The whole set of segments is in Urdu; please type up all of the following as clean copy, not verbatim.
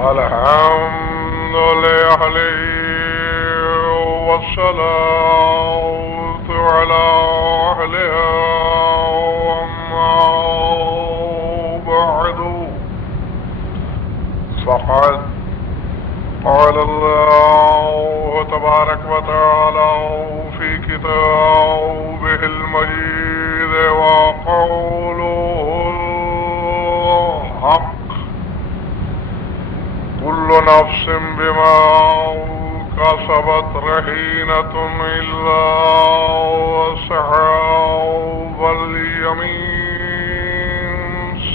الحمد لله والصلاة على أهلها وما بعد فقد قال الله تبارك وتعالى في كتابه المجيد وقوله الحق كل نفس بما كسبت رهينة إلا أصحاب اليمين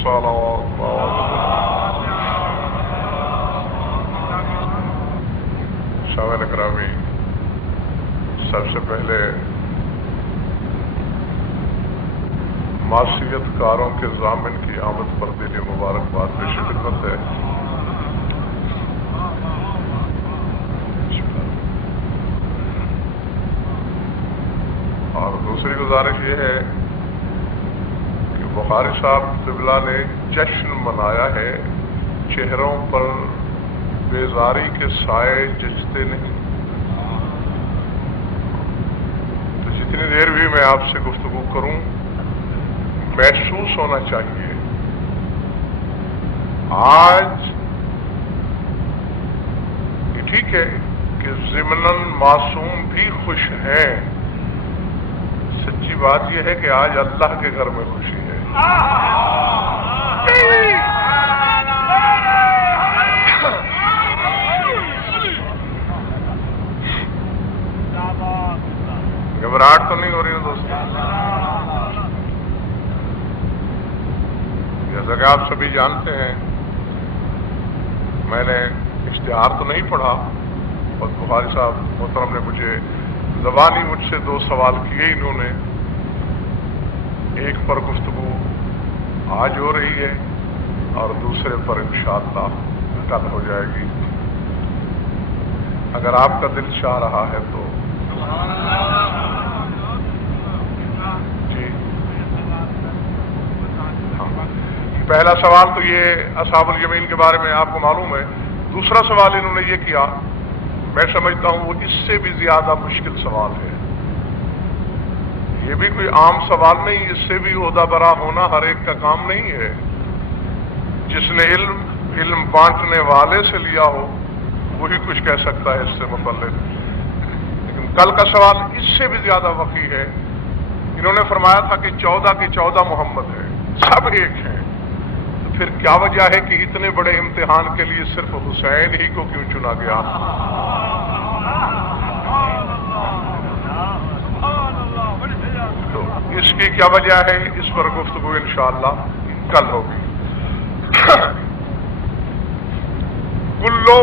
صلوات الله. شاوین اکرامی، سب سے پہلے معصیت کاروں کے ضامن کی آمد پر دلی مبارکباد پیش خدمت ہے. اور دوسری گزارش یہ ہے کہ بخاری صاحب قبلہ نے جشن منایا ہے، چہروں پر بیزاری کے سائے جچتے نہیں. تو جتنی دیر بھی میں آپ سے گفتگو کروں محسوس ہونا چاہیے آج یہ ٹھیک ہے کہ ضمناً معصوم بھی خوش ہیں. سچی بات یہ ہے کہ آج اللہ کے گھر میں خوشی ہے. گھبراہٹ تو نہیں ہو رہی ہے دوستوں؟ جیسا کہ آپ سبھی جانتے ہیں میں نے اشتہار تو نہیں پڑھا اور بخاری صاحب محترم نے مجھے زبانی مجھ سے 2 سوال کیے انہوں نے. ایک پر گفتگو آج ہو رہی ہے اور دوسرے پر انشاءاللہ کل ہو جائے گی. اگر آپ کا دل چاہ رہا ہے تو جی. پہلا سوال تو یہ اصحاب الیمین کے بارے میں آپ کو معلوم ہے. دوسرا سوال انہوں نے یہ کیا، میں سمجھتا ہوں وہ اس سے بھی زیادہ مشکل سوال ہے. یہ بھی کوئی عام سوال نہیں، اس سے بھی عہدہ برا ہونا ہر ایک کا کام نہیں ہے. جس نے علم بانٹنے والے سے لیا ہو وہی کچھ کہہ سکتا ہے اس سے متعلق. لیکن کل کا سوال اس سے بھی زیادہ وقی ہے. انہوں نے فرمایا تھا کہ 14 کے 14 محمد ہیں، سب ایک ہیں. تو پھر کیا وجہ ہے کہ اتنے بڑے امتحان کے لیے صرف حسین ہی کو کیوں چنا گیا؟ تو اس کی کیا وجہ ہے، اس پر گفتگو انشاءاللہ کل ہوگی. کلو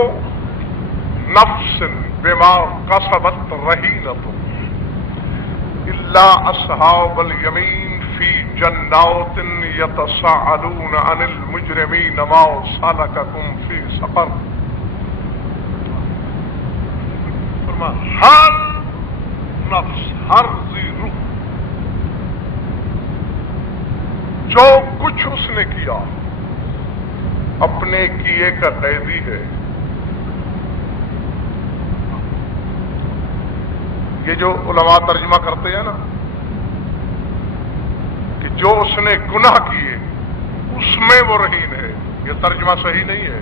نفس بما کسبت رہینۃ الا اصحاب الیمین فی جنات یتساءلون عن المجرمین ما سلککم فی سقر. ہر نفس، ہر ذی روح جو کچھ اس نے کیا اپنے کیے کا قیدی ہے. یہ جو علماء ترجمہ کرتے ہیں نا کہ جو اس نے گناہ کیے اس میں وہ رہین ہے، یہ ترجمہ صحیح نہیں ہے.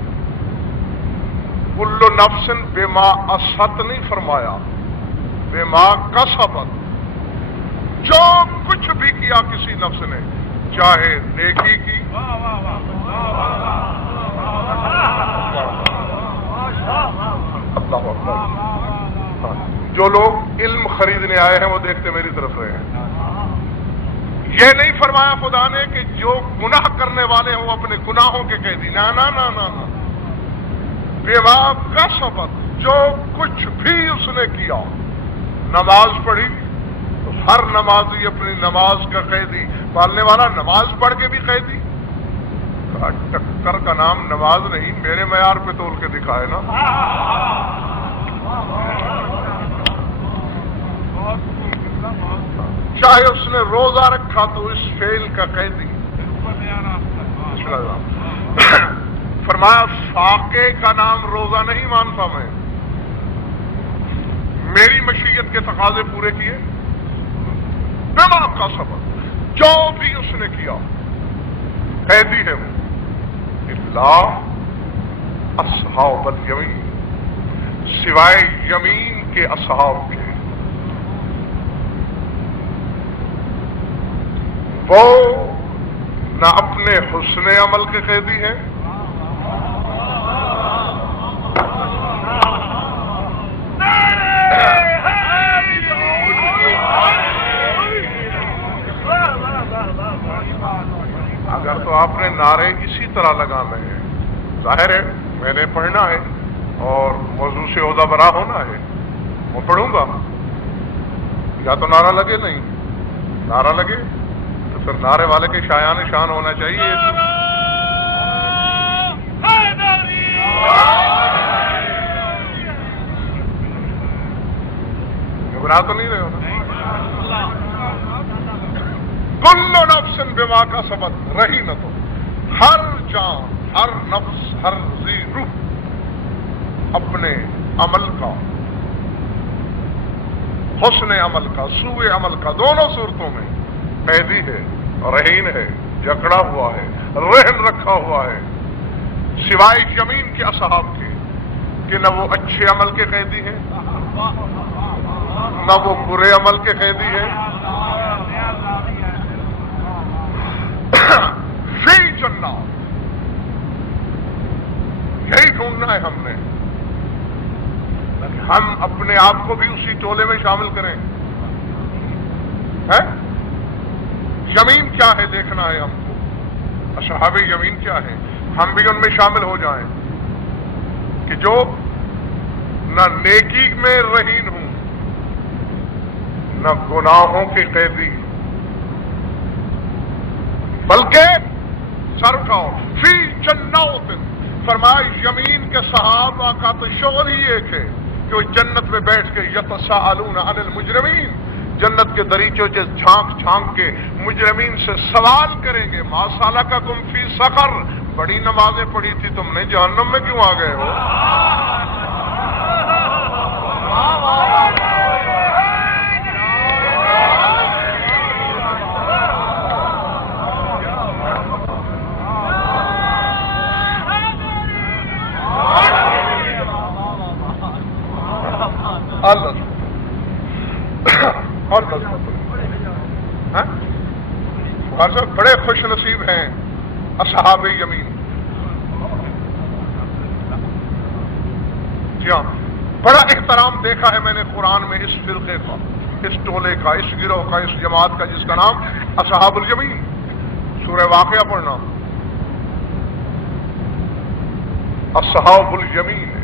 کل نفس بما اسات نہیں فرمایا، بما کسبت. جو کچھ بھی کیا کسی نفس نے، چاہے نیکی کی، اللہ اکبر. جو لوگ علم خریدنے آئے ہیں وہ دیکھتے میری طرف رہے ہیں. یہ نہیں فرمایا خدا نے کہ جو گناہ کرنے والے ہیں وہ اپنے گناہوں کے قیدی. نا نا نا نا نا. بما کسبت، جو کچھ بھی اس نے کیا. نماز پڑھی تو ہر نمازی اپنی نماز کا قیدی. پالنے والا نماز پڑھ کے بھی قیدی. ٹکر کا نام نماز نہیں، میرے معیار پہ تول کے دکھائے نا. چاہے اس نے روزہ رکھا تو اس فعل کا قیدی. فرمایا فاقے کا نام روزہ نہیں مانتا میں، میری مشیت کے تقاضے پورے کیے، بما کا سبب جو بھی اس نے کیا قیدی ہے وہ، الا اصحاب الیمین، سوائے یمین کے اصحاب کے، وہ نہ اپنے حسن عمل کے قیدی ہیں اگر تو آپ نے نعرے اسی طرح لگانے ہیں، ظاہر ہے میں نے پڑھنا ہے اور موضوع سے عہدہ برا ہونا ہے، وہ پڑھوں گا، یا تو نعرہ لگے، نہیں نعرہ لگے تو پھر نعرے والے کے شایان شان ہونا چاہیے۔ گھبرا تو نہیں رہے ہو نا؟ کل نفس بما کسبت رہینۃ، ہر جان، ہر نفس، ہر ذی روح اپنے عمل کا، حسن عمل کا، سوء عمل کا، دونوں صورتوں میں قیدی ہے، رہین ہے، جکڑا ہوا ہے، رہن رکھا ہوا ہے، سوائے یمین کے اصحاب کے کہ نہ وہ اچھے عمل کے قیدی ہیں نہ وہ برے عمل کے قیدی ہیں، فی جنات، یہی ڈھونڈنا ہے ہم نے، ہم اپنے آپ کو بھی اسی ٹولے میں شامل کریں، یمین کیا ہے دیکھنا ہے ہم کو، اصحاب یمین کیا ہے، ہم بھی ان میں شامل ہو جائیں کہ جو نہ نیکی میں رہین ہوں نہ گناہوں کے قیدی، بلکہ سرکاؤ فی جنات، فرمایا یمین کے صحابہ کا تو شغل ہی ایک ہے کہ وہ جنت میں بیٹھ کے یتساءلون عن المجرمین، جنت کے دریچوں سے جھانک جھانک کے مجرمین سے سوال کریں گے، ما سلککم فی سقر، بڑی نمازیں پڑھی تھی تم نے، جہنم میں کیوں آ گئے ہو؟ اور بڑے خوش نصیب ہیں اصحاب یمین، جی ہاں، بڑا احترام دیکھا ہے میں نے قرآن میں اس فرقے کا، اس ٹولے کا، اس گروہ کا، اس جماعت کا، جس کا نام اصحاب الیمین، سورہ واقعہ پڑھنا، اصحاب الیمین ہے،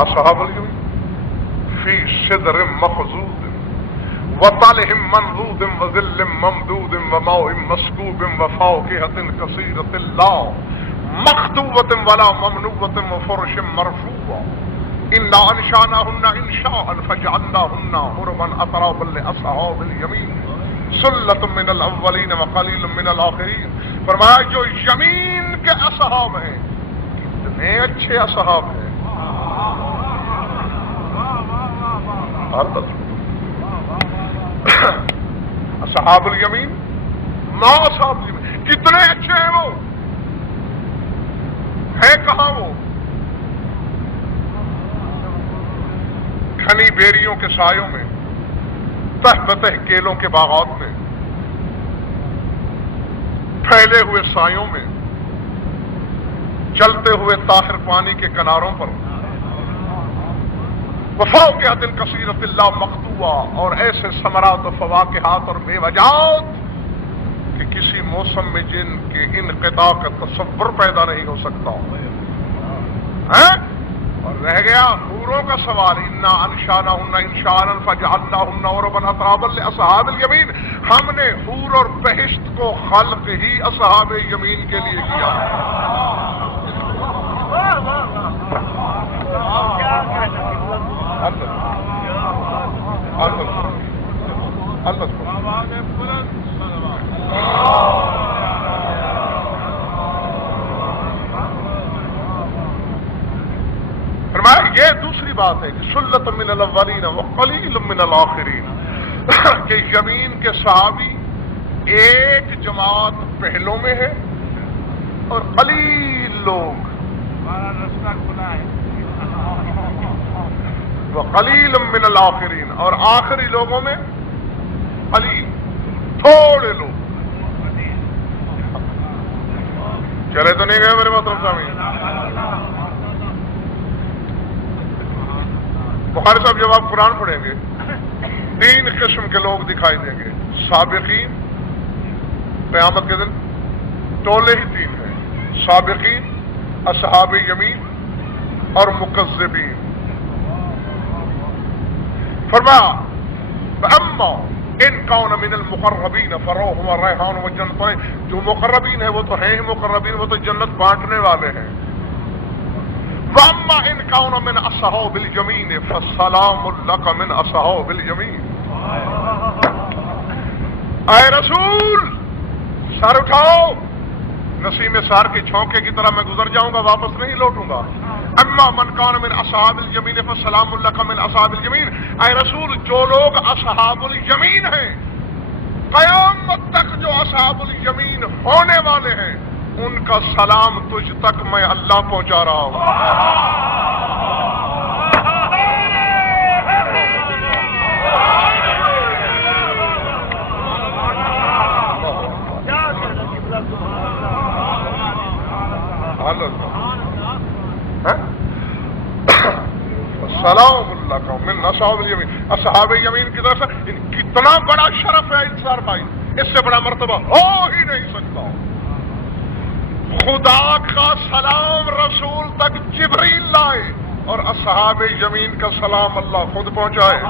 اصحاب الیمین فی صدر مخضود وطلح منضود وظل ممدود وماء مسكوب وفاكهة كثيرة لا مخطوبة ولا ممنوعة وفرش مرفوعة إنا أنشأناهن إنشاء فجعلناهن حرما أترابا لأصحاب اليمين سلة من الأولين وقليل من الآخرين۔ فرمایا جو یمین کے اصحاب ہیں، کتنے اچھے اصحاب ہیں، اصحاب الیمین، ما اصحاب الیمین، کتنے اچھے ہیں وہ، ہے کہاں وہ؟ گھنی بیریوں کے سایوں میں، تہ بتہ کیلوں کے باغات میں، پھیلے ہوئے سایوں میں، چلتے ہوئے طاہر پانی کے کناروں پر، وفاکہۃ کثیرۃ لا مقطوعہ، اور ایسے ثمرات و فواکہات اور میوجات کہ کسی موسم میں جن کے انقطاع کا تصور پیدا نہیں ہو سکتا، اور رہ گیا حوروں کا سوال، انا انشأناہن انشاء فجعلناہن عربا اترابا لاصحاب الیمین، ہم نے حور اور بہشت کو خلق ہی اصحاب یمین کے لیے کیا۔ اللہ فرمایا یہ دوسری بات ہے کہ سلت من الاولین وقلیل من الاخرین، کہ یمین کے صحابی ایک جماعت پہلوں میں ہے اور قلیل لوگ، رستہ کھلا ہے، وقلیل من الاخرین، اور آخری لوگوں میں قلیل، تھوڑے لوگ۔ چلے تو نہیں گئے میرے محترم سامعین؟ بخاری صاحب جب آپ قرآن پڑھیں گے 3 قسم کے لوگ دکھائی دیں گے۔ سابقین، قیامت کے دن ٹولے ہی 3 ہیں، سابقین، اصحاب یمین اور مکذبین۔ فرمایا اما ان کون من المقربین فروح وریحان وجنتین، جو مقربین ہیں وہ تو ہیں ہی مقربین، وہ تو جنت بانٹنے والے ہیں۔ واما ان کون من اصحاب الیمین فالسلام لک من اصحاب الیمین۔ اے رسول سر اٹھاؤ، نسیم سار کے چھونکے کی طرح میں گزر جاؤں گا، واپس نہیں لوٹوں گا۔ اما من کان من اصحاب الیمین فالسلام لک من اصحاب الیمین، اے رسول جو لوگ اصحاب الیمین ہیں، قیامت تک جو اصحاب الیمین ہونے والے ہیں، ان کا سلام تجھ تک میں اللہ پہنچا رہا ہوں۔ سلام اللہ کا من اصحاب الیمین، اصحاب یمین کی طرف سے کتنا بڑا شرف ہے انصار بھائی، اس سے بڑا مرتبہ ہو ہی نہیں سکتا۔ خدا کا سلام رسول تک جبریل لائے اور اصحاب یمین کا سلام اللہ خود پہنچائے۔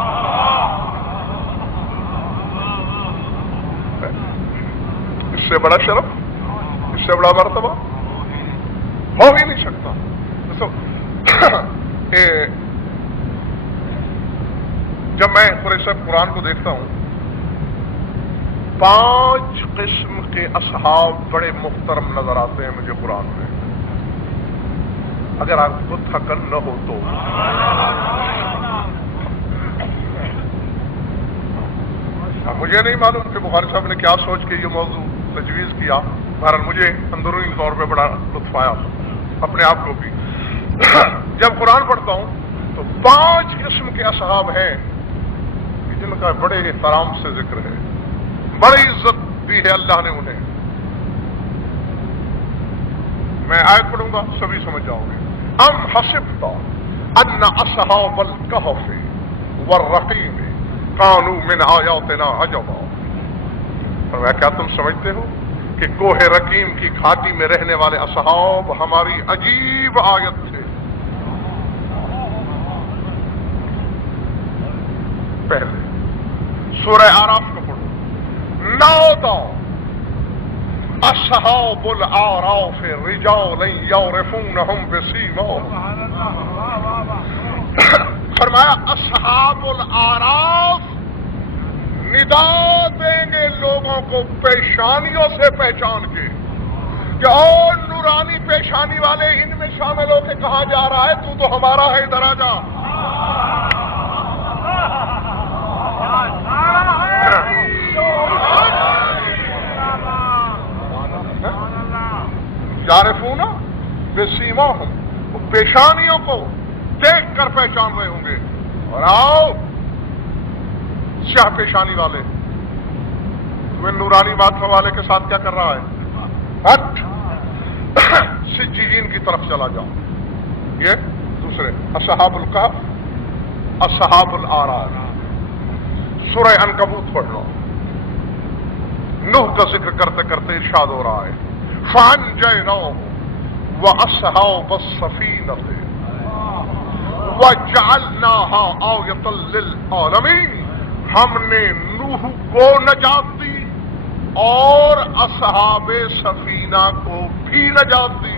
اس سے بڑا شرف، اس سے بڑا مرتبہ ہو ہی نہیں سکتا۔ جب میں قریش صاحب قرآن کو دیکھتا ہوں، 5 قسم کے اصحاب بڑے محترم نظر آتے ہیں مجھے قرآن میں، اگر آپ کو تھکن نہ ہو تو۔ مجھے نہیں معلوم کہ بخاری صاحب نے کیا سوچ کے یہ موضوع تجویز کیا، بہرحال مجھے اندرونی طور پہ بڑا لطف آیا اپنے آپ کو بھی۔ جب قرآن پڑھتا ہوں تو 5 قسم کے اصحاب ہیں جن کا بڑے احترام سے ذکر ہے، بڑی عزت دی ہے اللہ نے انہیں۔ میں آیت پڑھوں گا سبھی سمجھ جاؤ گے۔ ام حسبت ان اصحاب الکہف والرقیم کانوا من آیاتنا عجبا، فرمایا کیا تم سمجھتے ہو کہ کوہ رقیم کی گھاٹی میں رہنے والے اصحاب ہماری عجیب آیت تھے؟ پہلے سورہ اعراف کو پڑھو، نادى اصحاب الاعراف رجالا يعرفونهم بسيماهم، فرمایا اصحاب الاعراف ندا دیں گے لوگوں کو پیشانیوں سے پہچان کے کہ اور نورانی پیشانی والے ان میں شامل ہو کے کہا جا رہا ہے تو ہمارا ہے، ادھر آ جا۔ یعرفون بسیماہم، وہ پیشانیوں کو دیکھ کر پہچان رہے ہوں گے۔ اور آؤ سیاہ پیشانی والے، تمہیں نورانی بات والے کے ساتھ کیا کر رہا ہے؟ ہٹ، سجین کی طرف چلا جاؤ۔ یہ دوسرے اصحاب الکہف، اصحاب الاعراف۔ سورہ عنکبوت پڑھ لو، نوح کا ذکر کرتے کرتے ارشاد ہو رہا ہے فَأَنْجَيْنَاهُ وَأَصْحَابَ السَّفِينَةِ وَجَعَلْنَاهَا آیَةً لِلْعَالَمِينَ، ہم نے نوح کو نجات دی اور اصحاب سفینہ کو بھی نجات دی۔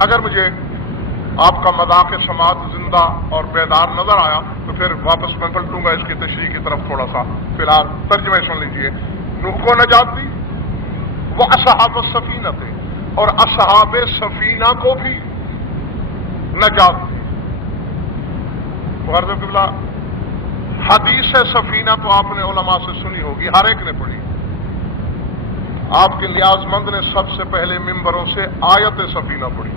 اگر مجھے آپ کا مذاق سماعت زندہ اور بیدار نظر آیا تو پھر واپس میں پلٹوں گا اس کی تشریح کی طرف تھوڑا سا. فی الحال ترجمہ سن لیجئے. نوح کو نجات دی، وہ اصحاب السفینہ تھے، اور اصحاب سفینہ کو بھی نجات دی. غرض قبلہ حدیث سفینہ تو آپ نے علماء سے سنی ہوگی، ہر ایک نے پڑھی. آپ کے نیاز مند نے سب سے پہلے ممبروں سے آیت سفینہ پڑھی.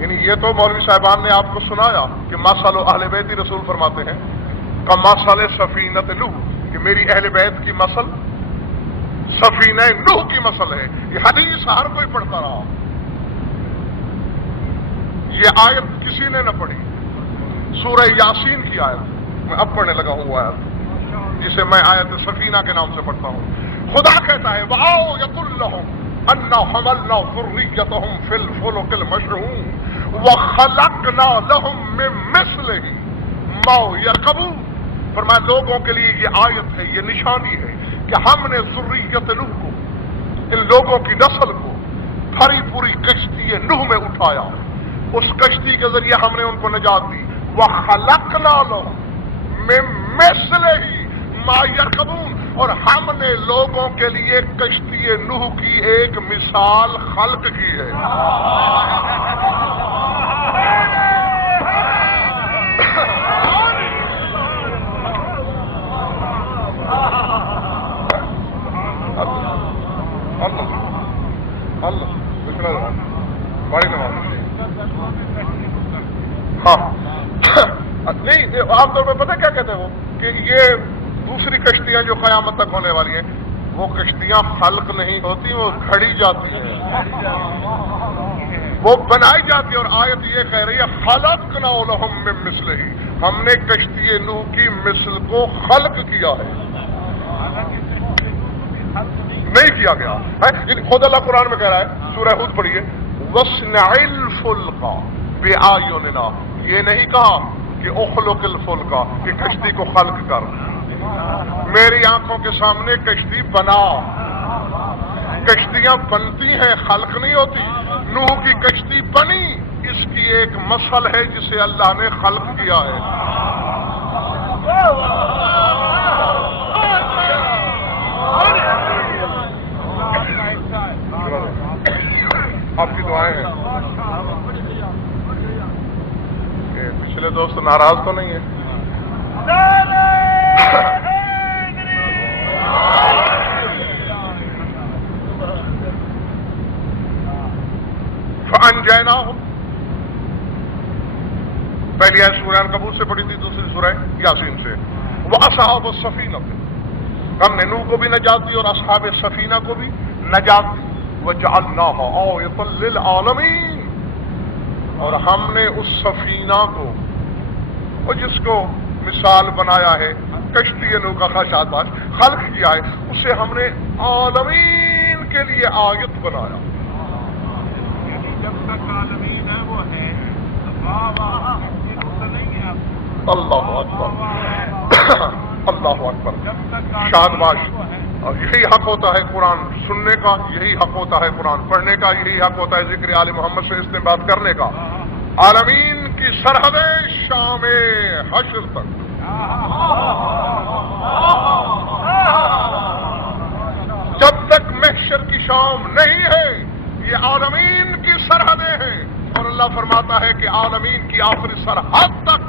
یعنی یہ تو مولوی صاحبان نے آپ کو سنایا کہ مثل اہل بیت رسول فرماتے ہیں کمثل سفینۃ نوح، کہ میری اہل بیت کی مثل سفینہ نوح کی مثل ہے. یہ حدیث ہر کوئی پڑھتا رہا. یہ آیت کسی نے نہ پڑھی. سورہ یاسین کی آیت میں اب پڑھنے لگا ہوں، آیت جسے میں آیت سفینہ کے نام سے پڑھتا ہوں. خدا کہتا ہے وَآیَةٌ لَّهُمْ أَنَّا حَمَلْنَا ذُرِّيَّتَهُمْ فِي الْفُلْكِ الْمَشْحُونِ وَخَلَقْنَا لَهُم مِّن مِّثْلِهِ مَا يَرْكَبُونَ. فرمایا لوگوں کے لیے یہ آیت ہے، یہ نشانی ہے کہ ہم نے ذریت نوح کو، ان لوگوں کی نسل کو بھری پوری کشتی نوح میں اٹھایا. اس کشتی کے ذریعے ہم نے ان کو نجات دی. وَخَلَقْنَا لَهُم مِّن مِّثْلِهِ مَا يَرْكَبُونَ، اور ہم نے لوگوں کے لیے کشتی نوح کی ایک مثال خلق کی ہے. اللہ بڑی نماز. ہاں نہیں، عام طور پہ پتہ کیا کہتے ہیں وہ کہ یہ دوسری کشتیاں جو قیامت تک ہونے والی ہیں وہ کشتیاں خلق نہیں ہوتی، وہ گھڑی جاتی ہیں، وہ بنائی جاتی ہے. اور آیت یہ کہہ رہی ہے خلقنا لہم من مثلہ، ہم نے کشتی نوح کی مثل کو خلق کیا ہے، نہیں کیا گیا ہے. خود اللہ قرآن میں کہہ رہا ہے، سورہ ہود پڑھیے، وَاصْنَعِ الْفُلْكَ بِأَعْيُنِنَا. یہ نہیں کہا کہ اخلق الفلک، کہ کشتی کو خلق کر، میری آنکھوں کے سامنے کشتی بنا. کشتیاں بنتی ہیں، خلق نہیں ہوتی. نوح کی کشتی بنی، اس کی ایک مثل ہے جسے اللہ نے خلق کیا ہے. آپ کی دعائیں ہیں. پچھلے دوست ناراض تو نہیں ہے؟ فَأَنْجَيْنَاهُمْ. پہلی آیت سورہ عنکبوت سے پڑھی تھی، دوسری سورہ یاسین سے. وَأَصْحَابُ السَّفِینَةِ، ہم نے نوح کو بھی نجات دی اور اصحاب سفینہ کو بھی نجات دی. وَجَعَلْنَاهَا آیَةً لِّلْعَالَمِينَ، اور ہم نے اس سفینہ کو، اور جس کو مثال بنایا ہے کشتی نوح کا خاشات خلق کیا ہے، اسے ہم نے عالمین کے لیے آیت بنایا. جب تک عالمین ہے وہ ہے. اللہ اکبر، اللہ اکبر. شادباش. اور یہی حق ہوتا ہے قرآن سننے کا، یہی حق ہوتا ہے قرآن پڑھنے کا، یہی حق ہوتا ہے ذکر آل محمد سے استنباط کرنے کا. عالمین کی سرحدیں شام حشر تک. جب تک محشر کی شام نہیں ہے، یہ عالمین کی سرحدیں ہیں. اور اللہ فرماتا ہے کہ عالمین کی آخری سرحد تک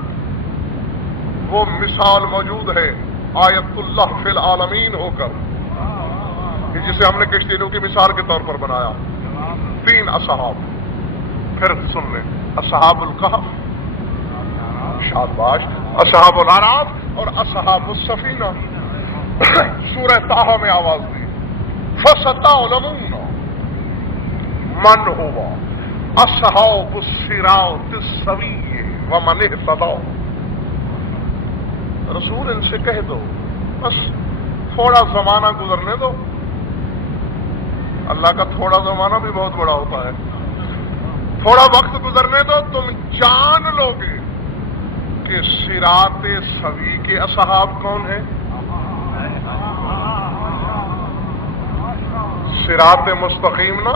وہ مثال موجود ہے، آیت اللہ فی العالمین ہو کر، جسے ہم نے کشتی نوح کی مثال کے طور پر بنایا. 3 اصحاب. پھر سن لیں، اصحاب الکہف، شادباش، اصحاب الاعراف اور اصحاب السفینہ. سورہ طٰہٰ میں آواز دی، فَسَتَعْلَمُونَ مَنْ هُوَ أَصْحَابُ الصِّرَاطِ السَّوِيِّ وَمَنِ اهْتَدَىٰ. رسول ان سے کہہ دو بس تھوڑا زمانہ گزرنے دو. اللہ کا تھوڑا زمانہ بھی بہت بڑا ہوتا ہے. تھوڑا وقت گزرنے دو، تم جان لو گے کہ صراط سوی کے اصحاب کون ہیں. صراط مستقیم نا،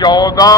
14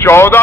14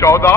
14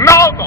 9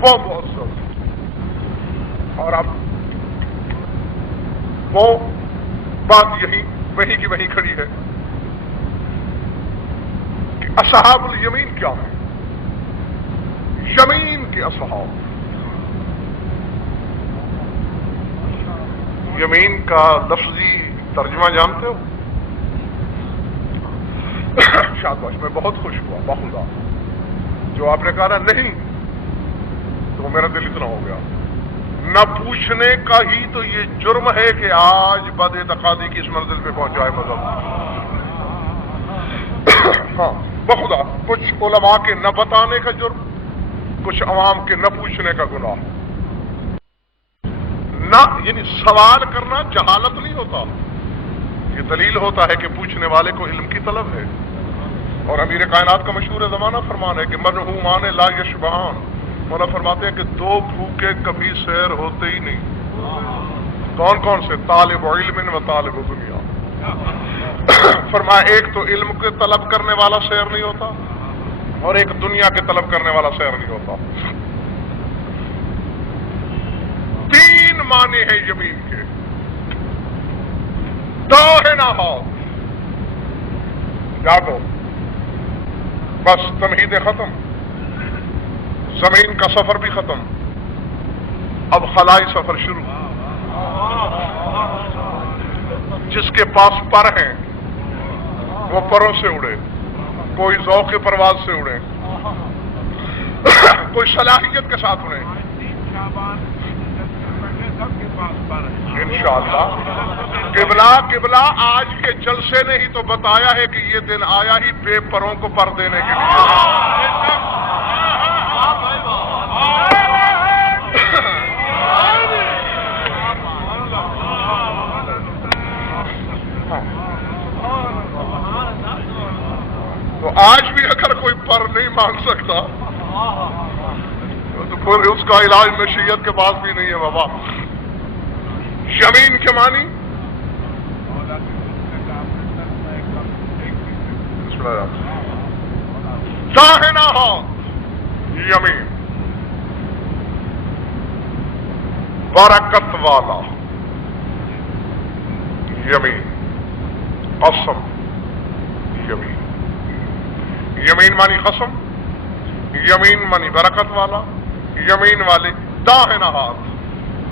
وہ معزز، اور اب وہ بات یہی وہی کی وہی کھڑی ہے کہ اصحاب الیمین کیا ہے؟ یمین کے اصحاب، یمین کا لفظی ترجمہ جانتے ہو؟ شاباش، میں بہت خوش ہوا بخدا جو آپ نے کہا نا نہیں، تو میرا دل اتنا ہو گیا۔ نہ پوچھنے کا ہی تو یہ جرم ہے کہ آج بد اعتقادی کی اس منزل پہ پہنچائے مذہب۔ ہاں بخدا، کچھ علماء کے نہ بتانے کا جرم، کچھ عوام کے نہ پوچھنے کا گناہ۔ نہ یعنی سوال کرنا جہالت نہیں ہوتا، یہ دلیل ہوتا ہے کہ پوچھنے والے کو علم کی طلب ہے۔ اور امیر کائنات کا مشہور زمانہ فرمان ہے کہ مرحومان لا یشبعان، مولا فرماتے ہیں کہ دو بھوکے کبھی سیر ہوتے ہی نہیں۔ کون کون سے؟ طالب علم و طالب دنیا۔ فرمایا ایک تو علم کے طلب کرنے والا سیر نہیں ہوتا، اور ایک دنیا کے طلب کرنے والا سیر نہیں ہوتا۔ تین معنی ہیں یمین کے، داہنا ہاتھ، جاگو، بس تمہیدیں ختم، زمین کا سفر بھی ختم، اب خلائی سفر شروع۔ جس کے پاس پر ہیں وہ پروں سے اڑے، کوئی ذوق پرواز سے اڑے، کوئی صلاحیت کے ساتھ اڑے انشاءاللہ۔ قبلہ آج کے جلسے نے ہی تو بتایا ہے کہ یہ دن آیا ہی بے پروں کو پر دینے کے لیے۔ تو آج بھی اگر کوئی پر نہیں مانگ سکتا تو پھر اس کا علاج نشیت کے پاس بھی نہیں ہے بابا۔ یمین کے معنی داہنا ہاتھ یمین، برکت والا یمین، قسم یمین۔ یمین مانی قسم، یمین مانی برکت والا، یمین والے داہنا ہاتھ۔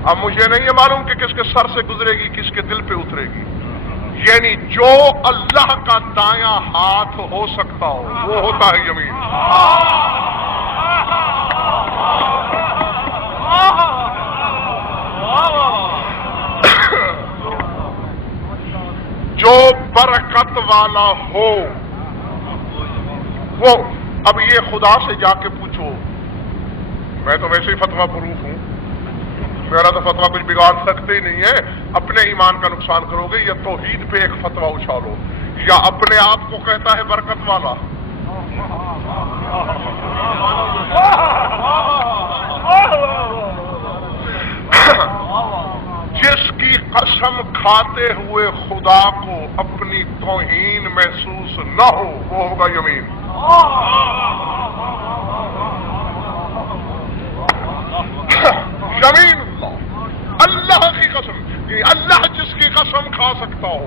اب مجھے نہیں ہے معلوم کہ کس کے سر سے گزرے گی، کس کے دل پہ اترے گی، یعنی جو اللہ کا دایاں ہاتھ ہو سکتا ہو وہ ہوتا ہے یمین۔ جو برکت والا ہو وہ، اب یہ خدا سے جا کے پوچھو، میں تو ویسے ہی فتویٰ پروف ہوں، میرا تو فتویٰ کچھ بگاڑ سکتے ہی نہیں ہے۔ اپنے ایمان کا نقصان کرو گے یا توحید پہ ایک فتویٰ اچھالو، یا اپنے آپ کو کہتا ہے برکت والا۔ جس کی قسم کھاتے ہوئے خدا کو اپنی توہین محسوس نہ ہو وہ ہوگا یمین۔ یمین اللہ کی قسم، کہ اللہ جس کی قسم کھا سکتا ہو۔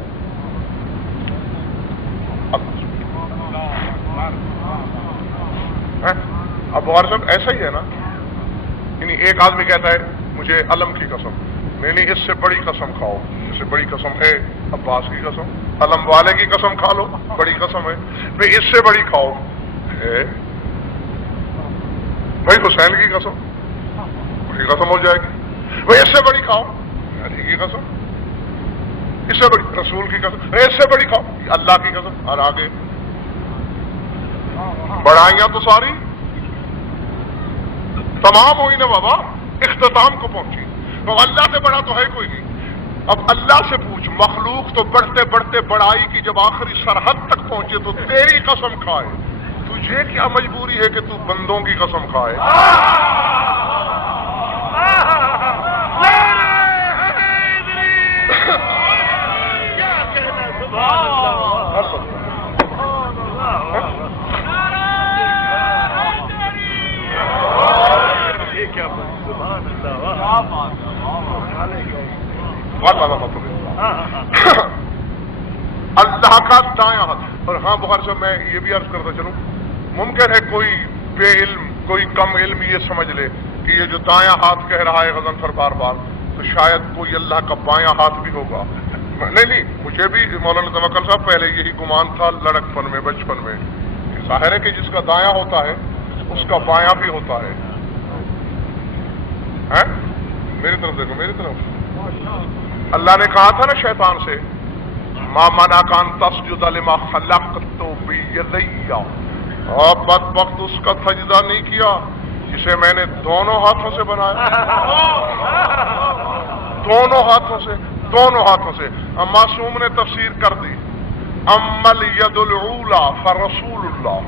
اب غور صاحب ایسا ہی ہے نا، یعنی ایک آدمی کہتا ہے مجھے علم کی قسم، نہیں اس سے بڑی قسم کھاؤ، اس سے بڑی قسم ہے عباس کی قسم، علم والے کی قسم کھا لو، بڑی قسم ہے بھائی، اس سے بڑی کھاؤ بھائی حسین کی قسم، بڑی قسم ہو جائے گی بھائی، اس سے بڑی کھاؤ علی کی قسم، اس سے بڑی رسول کی قسم، اس سے بڑی کھاؤ اللہ کی قسم، اور آگے بڑائیاں تو ساری تمام ہوئی نا بابا، اختتام کو پہنچی۔ تو اللہ سے بڑا تو ہے کوئی نہیں۔ اب اللہ سے پوچھ، مخلوق تو بڑھتے بڑھتے بڑائی کی جب آخری سرحد تک پہنچے تو تیری قسم کھائے، تجھے کیا مجبوری ہے کہ تو بندوں کی قسم کھائے؟ اللہ کا دایاں ہاتھ. اور ہاں بخاری صاحب میں یہ بھی عرض کرتا چلوں، ممکن ہے کوئی بے علم، کوئی کم علم یہ سمجھ لے کہ یہ جو دایاں ہاتھ کہہ رہا ہے غضنفر بار بار، تو شاید کوئی اللہ کا بایاں ہاتھ بھی ہوگا. نہیں، مجھے بھی مولانا توکل صاحب پہلے یہی گمان تھا لڑکپن میں، بچپن میں، کہ ظاہر ہے کہ جس کا دایاں ہوتا ہے اس کا بایاں بھی ہوتا ہے. میری طرف دیکھو، میری طرف. اللہ نے کہا تھا نا شیطان سے، ما منعک ان تسجد لما خلقت بیدی، اور بدبخت اس کا سجدہ نہیں کیا جسے میں نے دونوں ہاتھوں سے بنایا. دونوں ہاتھوں سے، دونوں ہاتھوں سے. معصوم نے تفسیر کر دی، اما الید العولی فرسول اللہ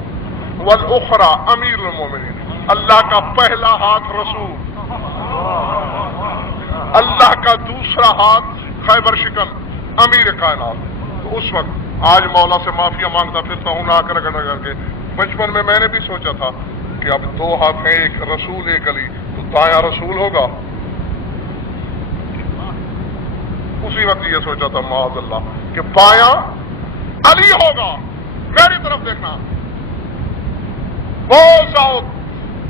والاخری امیر المومنین. اللہ کا پہلا ہاتھ رسول، اللہ کا دوسرا ہاتھ خیبر شکن امیر کائنات. تو اس وقت آج مولا سے معافیا مانگتا پھرتا ہوں نہ کر کے. بچپن میں نے بھی سوچا تھا کہ اب دو ہاتھ ہیں، ایک رسول ایک علی، تو دایاں رسول ہوگا. اسی وقت یہ سوچا تھا معاذ اللہ کہ بایاں علی ہوگا. میری طرف دیکھنا، بہت جاؤ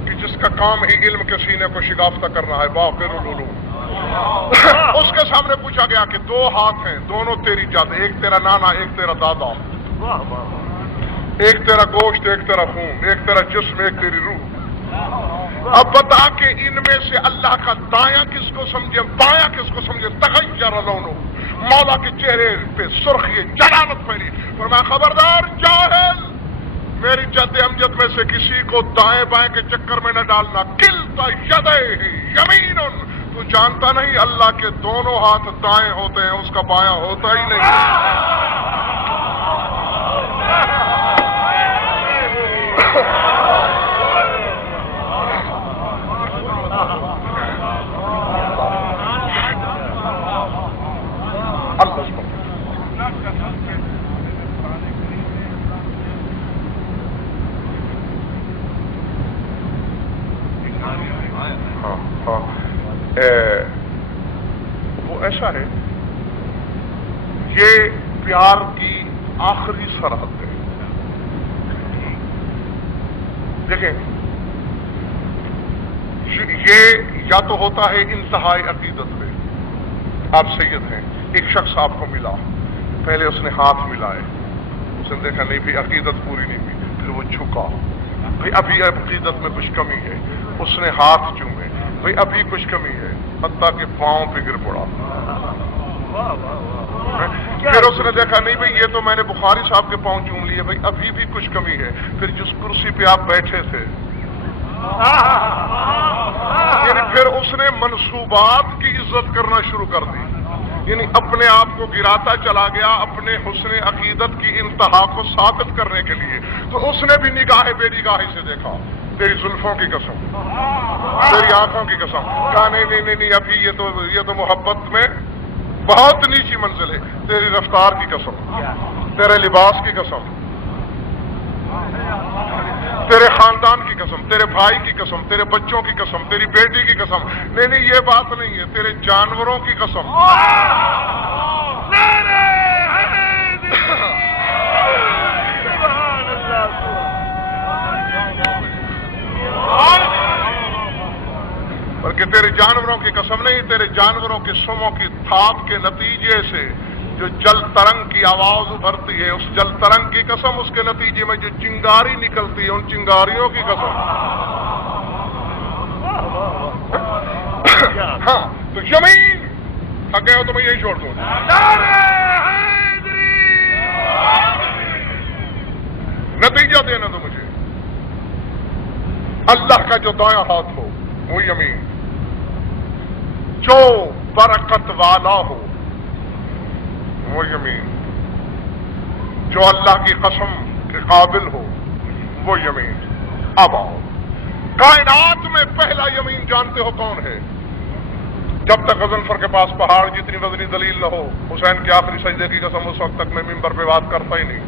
کہ جس کا کام ہی علم کے سینے کو شگافتہ کرنا ہے، باقر العلوم. اس کے سامنے پوچھا گیا کہ دو ہاتھ ہیں، دونوں تیری جد، ایک تیرا نانا ایک تیرا دادا، ایک تیرا گوشت ایک تیرا خون، ایک تیرا جسم ایک تیری روح. اب بتا کہ ان میں سے اللہ کا دایاں کس کو سمجھے، بایاں کس کو سمجھے. تغیر لونو، مولا کے چہرے پہ سرخی جلالت پھیلی. فرمایا خبردار جاہل، میری جد امجد میں سے کسی کو دائیں بائیں کے چکر میں نہ ڈالنا. کلتا یدیہ یمین، تو جانتا نہیں اللہ کے دونوں ہاتھ دائیں ہوتے ہیں، اس کا بایاں ہوتا ہی نہیں. وہ ایسا ہے، یہ پیار کی آخری سرحد ہے. دیکھیں، یہ یا تو ہوتا ہے انتہائی عقیدت میں. آپ سید ہیں، ایک شخص آپ کو ملا، پہلے اس نے ہاتھ ملائے، اس نے دیکھا نہیں بھی عقیدت پوری نہیں ہوئی، پھر وہ جھکا، بھئی ابھی عقیدت میں کچھ کمی ہے، اس نے ہاتھ چومے، بھئی ابھی کچھ کمی ہے، حتیٰ کہ پاؤں پہ گر پڑا. پھر اس نے دیکھا نہیں بھئی یہ تو میں نے بخاری صاحب کے پاؤں چوم لیے، بھئی ابھی بھی کچھ کمی ہے. پھر جس کرسی پہ آپ بیٹھے تھے، یعنی پھر اس نے منصوبات کی عزت کرنا شروع کر دی، یعنی اپنے آپ کو گراتا چلا گیا اپنے حسن عقیدت کی انتہا کو ثابت کرنے کے لیے. تو اس نے بھی نگاہ بے نگاہی سے دیکھا، تیری زلفوں کی قسم، تیری آنکھوں کی قسم. کہا نہیں ابھی یہ تو محبت میں بہت نیچی منزل ہے. تیری رفتار کی قسم، تیرے لباس کی قسم، تیرے خاندان کی قسم، تیرے بھائی کی قسم، تیرے بچوں کی قسم، تیری بیٹی کی قسم. نہیں یہ بات نہیں ہے، تیرے جانوروں کی قسم. بلکہ تیرے جانوروں کی قسم نہیں، تیرے جانوروں کے سموں کی تھاپ کے نتیجے سے جو جل ترنگ کی آواز ابھرتی ہے، اس جل ترنگ کی قسم، اس کے نتیجے میں جو چنگاری نکلتی ہے، ان چنگاریوں کی قسم. ہاں تو یمین تھک گئے ہو تو میں یہی چھوڑ دوں. نتیجہ دینا تو مجھے اللہ کا جو دایاں ہاتھ ہو وہ یمین، جو برکت والا ہو وہ یمین، جو اللہ کی قسم کے قابل ہو وہ یمین. اب آؤ، کائنات میں پہلا یمین جانتے ہو کون ہے؟ جب تک غضنفر کے پاس پہاڑ جتنی وزنی دلیل نہ ہو، حسین کے آخری سجدے کی قسم، اس وقت تک میں ممبر پہ بات کرتا ہی نہیں.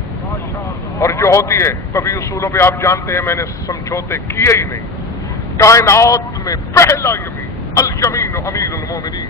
اور جو ہوتی ہے کبھی اصولوں پہ آپ جانتے ہیں میں نے سمجھوتے کیے ہی نہیں. کائنات میں پہلا یمین، الیمین امیر المومنین.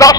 10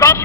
10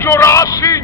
84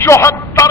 74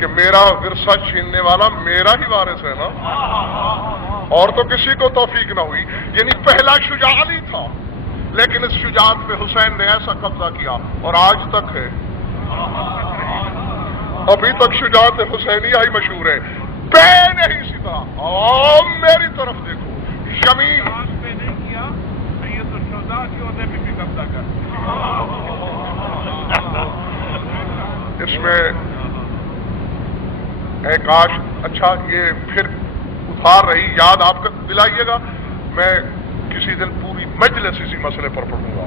کہ میرا ورثہ چھیننے والا میرا ہی وارث ہے نا، اور تو کسی کو توفیق نہ ہوئی. یعنی پہلا شجاع علی تھا، لیکن اس شجاعت پہ حسین نے ایسا قبضہ کیا اور آج تک ہے. ابھی تک شجاعت حسینیہ ہی مشہور ہے. بے نہیں اسی طرح اور میری طرف دیکھو، یمین پہ نہیں کیا یہ تو شہداء کی عہدے پہ بھی قبضہ کر. اس میں اے کاش. اچھا یہ پھر ادھار رہی، یاد آپ کا دلائیے گا، میں کسی دن پوری مجلس اسی مسئلے پر پڑھوں گا.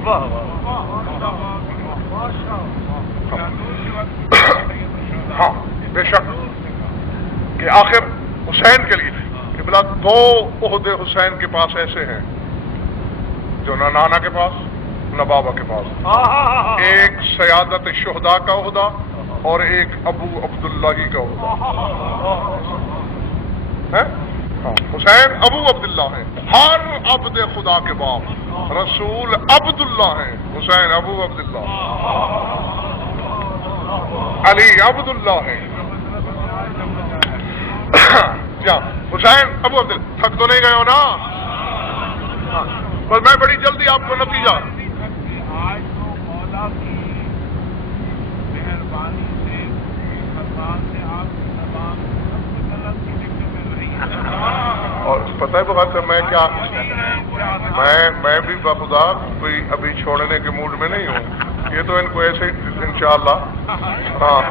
ہاں بے شک کہ آخر حسین کے لیے کہ بلا دو عہدے حسین کے پاس ایسے ہیں جو نہ نانا کے پاس نہ بابا کے پاس. ایک سیادت شہداء کا عہدہ اور ایک ابو عبداللہ کا عہدہ. حسین ابو عبداللہ ہیں، ہر عبد خدا کے باپ. رسول عبداللہ ہیں، حسین ابو عبداللہ. علی عبداللہ ہیں. حسین ابو عبداللہ. تھک تو نہیں گئے ہو نا؟ بس میں بڑی جلدی آپ کو نتیجہ. آج تو مولا کی مہربانی سے سرکار نے آپ کی زبان سب سے غلط کی لکھنے میں رہی ہے. اور پتہ ہے بات میں کیا، میں بھی بخدا کوئی ابھی چھوڑنے کے موڈ میں نہیں ہوں. یہ تو ان کو ایسے ہی انشاءاللہ. ہاں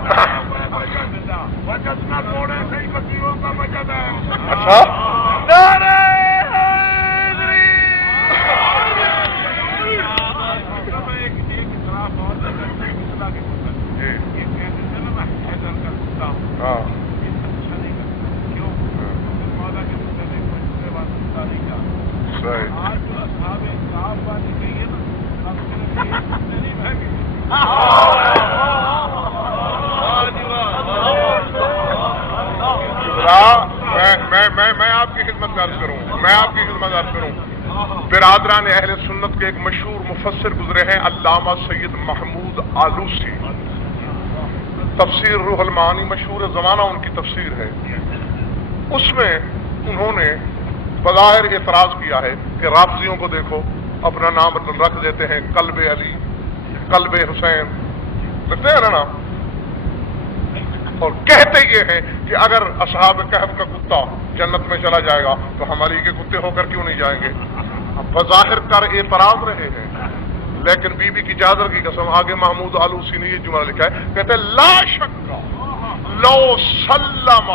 بچت نہ چھوڑے، صحیح وکیلوں کا بچت ہے. اچھا میں آپ کی خدمت عرض کروں. برادران اہل سنت کے ایک مشہور مفسر گزرے ہیں علامہ سید محمود آلوسی. تفسیر روح المعانی مشہور زمانہ ان کی تفسیر ہے. اس میں انہوں نے بظاہر اعتراض کیا ہے کہ رافضیوں کو دیکھو اپنا نام رکھ دیتے ہیں قلب علی، قلب حسین رکھتے ہیں نا نام، اور کہتے یہ ہیں کہ اگر اصحاب کہف کا کتا جنت میں چلا جائے گا تو ہم علی کے کتے ہو کر کیوں نہیں جائیں گے. بظاہر کر اعتراض رہے ہیں، لیکن بی بی کی چادر کی قسم آگے محمود آلوسی نے یہ جملہ لکھا ہے، کہتے لا شک لو سلم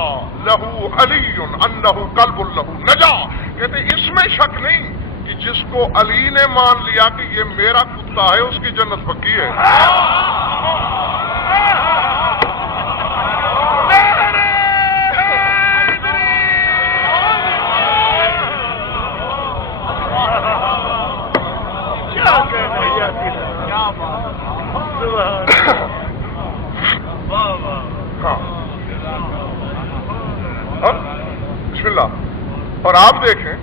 لہو علی انہ قلب لہو نجا. کہتے اس میں شک نہیں کہ جس کو علی نے مان لیا کہ یہ میرا کتا ہے اس کی جنت پکی ہے. بسم اللہ. اور آپ دیکھیں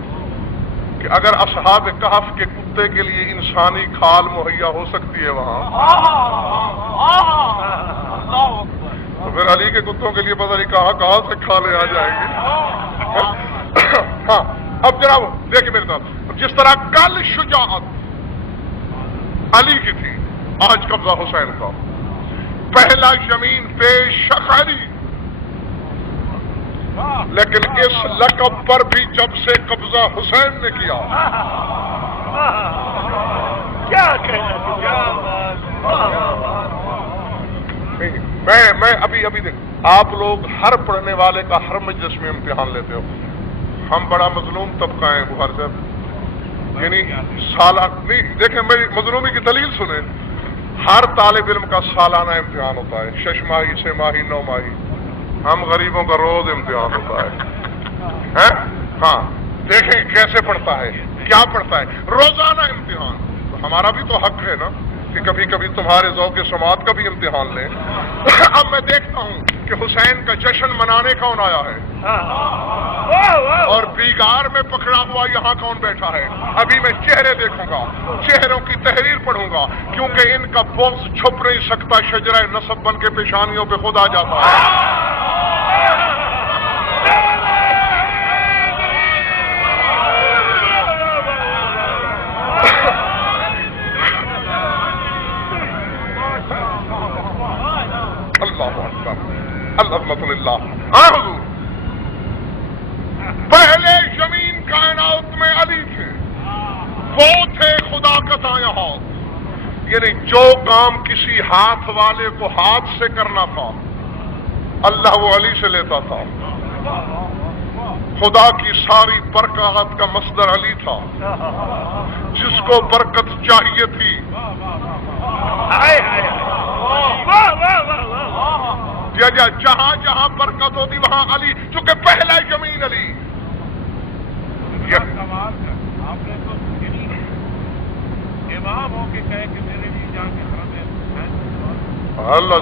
کہ اگر اصحاب کہف کے کتے کے لیے انسانی کھال مہیا ہو سکتی ہے وہاں، تو پھر علی کے کتوں کے لیے پتہ نہیں کہاں سے کھالے آ جائیں گے. ہاں اب جناب دیکھیں میرے ساتھ، جس طرح کل شجاعت علی کی تھی آج قبضہ حسین کا. پہلا زمین بے شک علی، لیکن اس لقب پر بھی جب سے قبضہ حسین نے کیا، کیا کہنا. میں ابھی دیکھ، آپ لوگ ہر پڑھنے والے کا ہر مجلس میں امتحان لیتے ہو. ہم بڑا مظلوم طبقہ ہیں بخار صاحب، یعنی سالانہ نہیں، دیکھیں میری مظلومی کی دلیل سنیں. ہر طالب علم کا سالانہ امتحان ہوتا ہے، 6 ماہی 6 ماہی 9 ماہی. ہم غریبوں کا روز امتحان ہوتا ہے. ہاں دیکھیں کیسے پڑھتا ہے، کیا پڑھتا ہے، روزانہ امتحان. تو ہمارا بھی تو حق ہے نا کہ کبھی کبھی تمہارے ذوق سماعت کا بھی امتحان لیں. اب میں دیکھتا ہوں کہ حسین کا جشن منانے کون آیا ہے اور بیگار میں پکڑا ہوا یہاں کون بیٹھا ہے. ابھی میں چہرے دیکھوں گا، چہروں کی تحریر پڑھوں گا، کیونکہ ان کا بغض چھپ نہیں سکتا، شجرہ نسب بن کے پیشانیوں پہ خود آ جاتا ہے. العظمت للہ. ہاں حضور، پہلے زمین کائنات میں علی تھے، وہ تھے خدا کا دایاں ہاتھ. یعنی جو کام کسی ہاتھ والے کو ہاتھ سے کرنا تھا اللہ وہ علی سے لیتا تھا. خدا کی ساری برکات کا مصدر علی تھا. جس کو برکت چاہیے تھی جہاں جہاں برکت ہوتی وہاں علی، چونکہ پہلا زمین علی. آپ نے تو امام ہو کے کہے کہ میرے لیے جا کے حرم اللہ.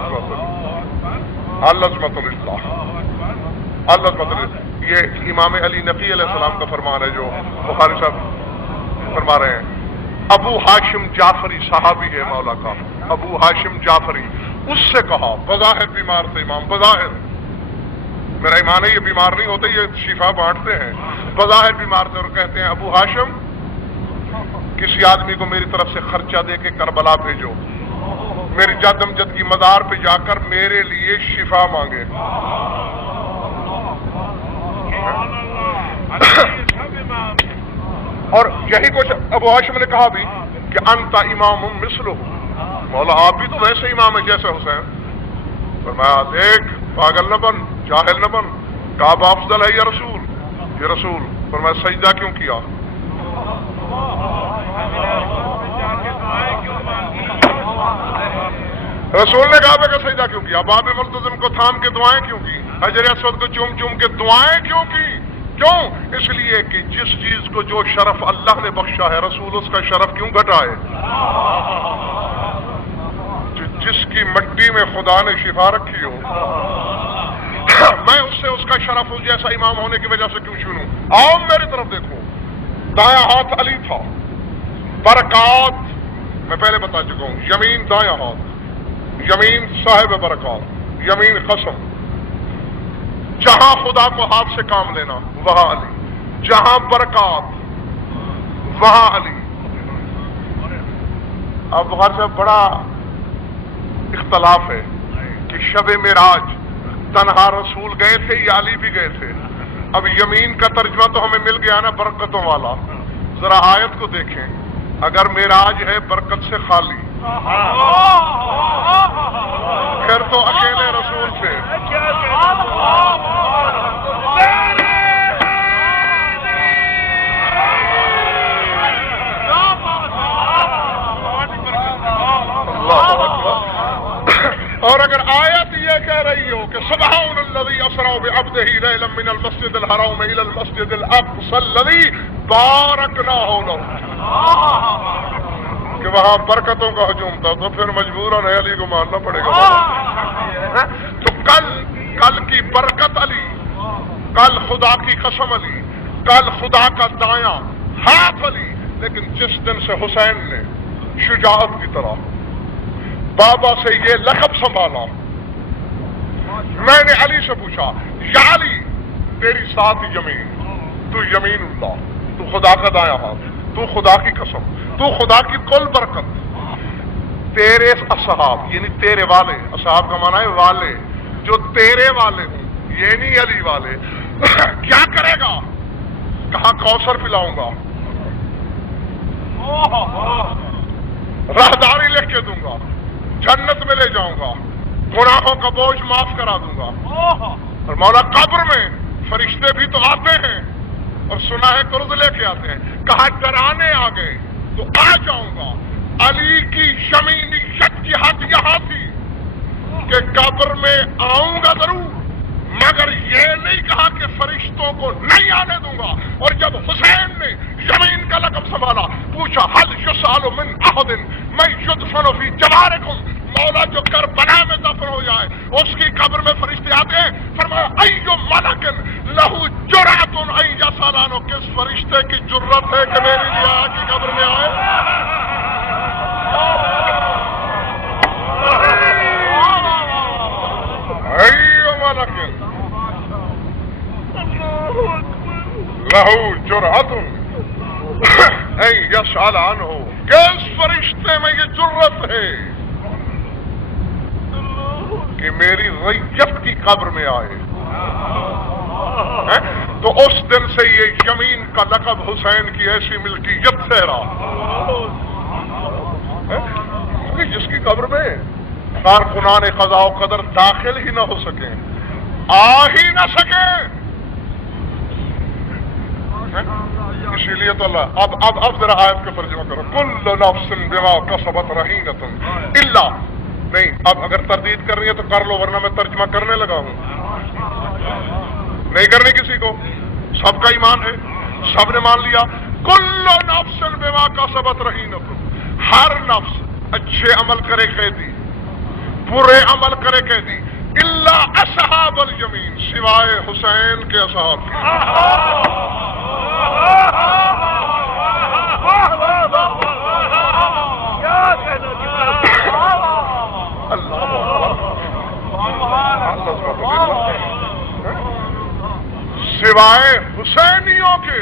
یہ امام علی نقی علیہ السلام کا فرمان ہے جو بخاری صاحب فرما رہے ہیں. ابو ہاشم جعفری صحابی ہے مولا کا، ابو ہاشم جعفری، اس سے کہا بظاہر بیمار تھے امام، بظاہر، میرا ایمان ہے یہ بیمار نہیں ہوتے، یہ شفا بانٹتے ہیں. بظاہر بیمار تھے اور کہتے ہیں ابو ہاشم کسی آدمی کو میری طرف سے خرچہ دے کے کربلا بھیجو، میری جد امجد کی مزار پہ جا کر میرے لیے شفا مانگے. اور یہی کچھ ابو ہاشم نے کہا بھی کہ انت امام مثلہ، مولا آپ بھی تو ویسے امام ہے جیسے حسین. فرمایا دیکھ پاگل نہ بن، جاہل نہ بن. کعب افضل ہے یا رسول؟ یہ رسول. فرمایا سجدہ کیوں کیا؟ رسول نے کعبے کا سجدہ کیوں کیا؟ باب ملتزم کو تھام کے دعائیں کیوں کی؟ حجر اسود کو چوم چوم کے دعائیں کیوں کی؟ کیوں؟ اس لیے کہ جس چیز کو جو شرف اللہ نے بخشا ہے رسول اس کا شرف کیوں گھٹائے؟ جس کی مٹی میں خدا نے شفا رکھی ہو میں اس سے اس کا شرف ہوں جیسا امام ہونے کی وجہ سے کیوں چھینوں؟ آؤ میری طرف دیکھو، دایاں ہاتھ علی تھا، برکات میں پہلے بتا چکا ہوں. یمین دایاں ہاتھ، یمین صاحب برکات، یمین قسم. جہاں خدا کو ہاتھ سے کام لینا وہاں علی، جہاں برکات وہاں علی. اب بخاری صاحب بڑا اختلاف ہے کہ شب معراج تنہا رسول گئے تھے یا علی بھی گئے تھے. اب یمین کا ترجمہ تو ہمیں مل گیا نا برکتوں والا. ذرا آیت کو دیکھیں، اگر معراج ہے برکت سے خالی پھر تو اکیلے رسول سے. اور اگر آیت یہ کہہ رہی ہو کہ سبحان الذی اسری بعبدہ لیلا من المسجد الحرام الى المسجد الاقصى الذی بارکنا له، کہ وہاں برکتوں کا ہجوم تھا، تو پھر مجبوراً علی کو ماننا پڑے گا. تو کل کی برکت علی، کل خدا کی قسم علی، کل خدا کا دایاں ہاتھ علی. لیکن جس دن سے حسین نے شجاعت کی طرح بابا سے یہ لقب سنبھالا، میں نے علی سے پوچھا یا علی تیری ساتھ یمین، تو یمین اللہ، تو خدا کا دایاں ہاتھ، تو خدا کی قسم، تو خدا کی کل برکت. تیرے اصحاب یعنی تیرے والے، اصحاب کا معنی ہے والے، جو تیرے والے ہوں یہ نہیں علی والے. کیا کرے گا؟ کہا کوثر پلاؤں گا، راہداری لکھ کے دوں گا، جنت میں لے جاؤں گا، گناہوں کا بوجھ معاف کرا دوں گا. اور مولا قبر میں فرشتے بھی تو آتے ہیں اور سنا ہے قرض لے کے آتے ہیں. کہا ڈرانے آ گئے تو آ جاؤں گا. علی کی یمینیت کی حد یہاں تھی کہ قبر میں آؤں گا ضرور، مگر یہ نہیں کہا کہ فرشتوں کو نہیں آنے دوں گا. اور جب حسین نے یمین کا لقب سنبھالا پوچھا حل یسأل من احد من یدفن فی جوارکم، مولا جو کربلا میں دفن ہو جائے اس کی قبر میں فرشتے آتے ہیں. فرمایا ایو ملک لہو جرأت ان یسأل عنہ، کس فرشتے کی جرت ہے کہ میری دعا کی قبر میں آئے؟ ایو ملک لہو جرأت ان یسأل عنہ، کس فرشتے میں یہ جرت ہے کہ میری ریت کی قبر میں آئے. تو اس دن سے یہ یمین کا لقب حسین کی ایسی ملکیت ٹھہرا کہ جس کی قبر میں کارکنان قضاء و قدر داخل ہی نہ ہو سکیں، آ ہی نہ سکیں. اسی لیے تو اللہ اب ذرا آیت کا ترجمہ کرو. کل نفس بما کسبت رہینۃ الا، نہیں اب اگر تردید کر رہی ہے تو کر لو، ورنہ میں ترجمہ کرنے لگا ہوں. نہیں کرنی کسی کو، سب کا ایمان ہے، سب نے مان لیا. کل نفس بما کسبت رہینۃ، ہر نفس اچھے عمل کرے قیدی، برے عمل کرے قیدی، الا اصحاب الیمین، سوائے حسین کے اصحاب کے. سوائے حسینیوں کے.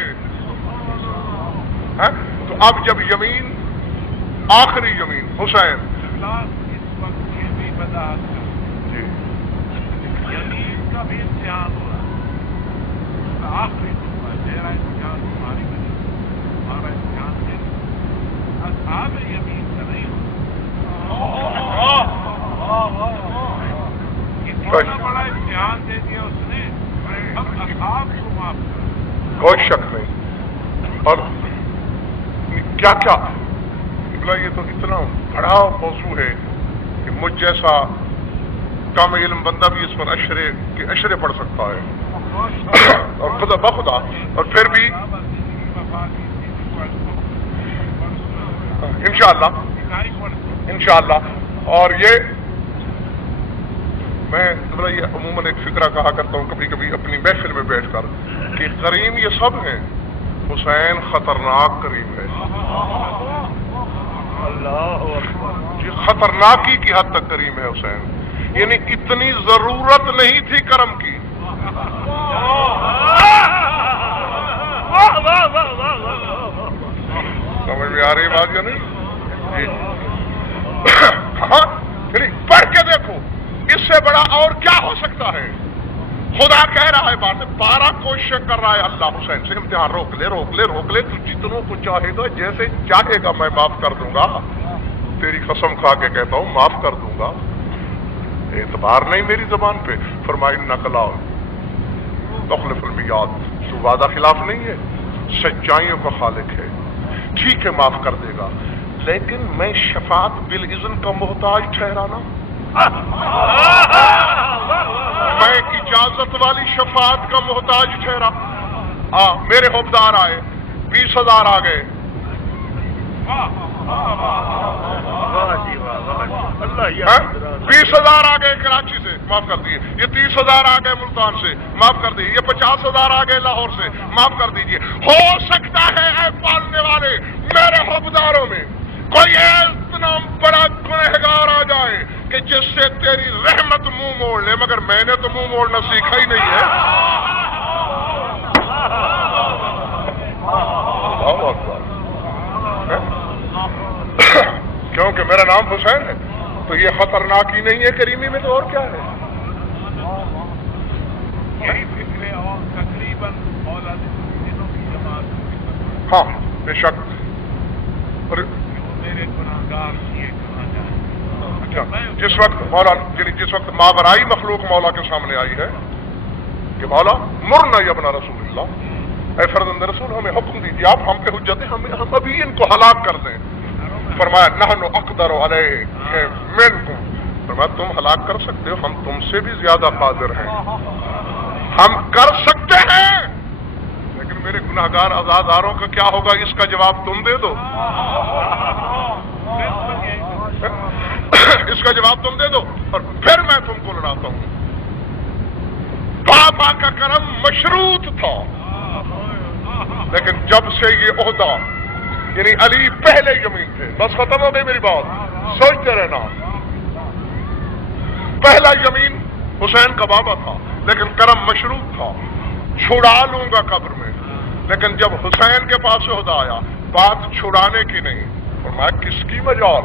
تو اب جب یمین، آخری یمین حسین، اس وقت یہ بھی وضاحت کریں. جی یمین کا بھی امتحان ہو رہا ہے، آخری دفعہ میرا امتحان تمہاری وجہ سے، ہمارا امتحان ہے اصحاب یمین کا نہیں ہوتا. اتنا بڑا امتحان دے دیا اس نے، اب اصحاب کو معاف کر. کوئی شک نہیں. اور کیا کیا یہ تو اتنا بڑا موضوع ہے کہ مجھ جیسا کم علم بندہ بھی اس پر اشرے پڑھ سکتا ہے. اور خدا بخدا، اور پھر بھی انشاءاللہ. اور یہ میں یہ عموماً ایک فکرہ کہا کرتا ہوں کبھی کبھی اپنی محفل میں بیٹھ کر کہ کریم یہ سب ہیں، حسین خطرناک کریم ہے. جی خطرناکی کی حد تک کریم ہے حسین. یعنی اتنی ضرورت نہیں تھی کرم کی. سمجھ میں آ رہی بات یا نہیں؟ جی ہاں پڑھ کے دیکھو اس سے بڑا اور کیا ہو سکتا ہے. خدا کہہ رہا ہے بات 12 کوششیں کر رہا ہے اللہ حسین سے. امتحان روک لے تو جتنوں کو چاہے گا جیسے چاہے گا میں معاف کر دوں گا. تیری قسم کھا کے کہتا ہوں معاف کر دوں گا. اعتبار نہیں میری زبان پہ. فرمائے نقلا تخلف المیاد، تو وعدہ خلاف نہیں ہے، سچائیوں کا خالق ہے. ٹھیک ہے معاف کر دے گا، لیکن میں شفاعت بالاذن کا محتاج ٹھہرانا، میں اجازت والی شفاعت کا محتاج ٹھہرا. میرے حوبدار آئے 20,000 آ گئے. 20,000 آ گئے کراچی سے، معاف کر دیجیے. یہ 30,000 آ گئے ملتان سے، معاف کر دیجیے. یہ 50,000 آ گئے لاہور سے، معاف کر دیجیے. ہو سکتا ہے اے پالنے والے میرے حوبداروں میں کوئی اتنا بڑا گنہگار آ جائے کہ جس سے تیری رحمت منہ موڑ لے، مگر میں نے تو منہ موڑنا سیکھا ہی نہیں ہے. کیونکہ میرا نام حسین ہے تو یہ خطرناک ہی نہیں ہے کریمی میں، تو اور کیا ہے. یہی فکر ہے اور تقریباً اولاد دنوں کی جماعت ہاں بے شک. میرے گناہگار کیے کہاں جائیں. جس وقت مولا یعنی جس وقت ماورائی مخلوق مولا کے سامنے آئی ہے کہ مولا مرنا یا ابن رسول اللہ، اے فرزند رسول ہمیں حکم دیجیے، آپ ہم پہ حجت ہیں، ہم ابھی ان کو ہلاک کر دیں. فرمایا نحن اقدر علیہ منکم، فرمایا تم ہلاک کر سکتے ہو، ہم تم سے بھی زیادہ قادر ہیں، ہم کر سکتے ہیں. لیکن میرے گناہگار عزاداروں کا کیا ہوگا، اس کا جواب تم دے دو. اس کا جواب تم دے دو اور پھر میں تم کو لڑاتا ہوں. بابا کا کرم مشروط تھا، لیکن جب سے یہ عہدہ یعنی علی پہلے یمین تھے. بس ختم ہو گئی میری بات، سوچتے رہنا. پہلا یمین حسین کا بابا تھا لیکن کرم مشروط تھا، چھڑا لوں گا قبر میں. لیکن جب حسین کے پاس عہدہ آیا بات چھڑانے کی نہیں، اور میں کس کی مجال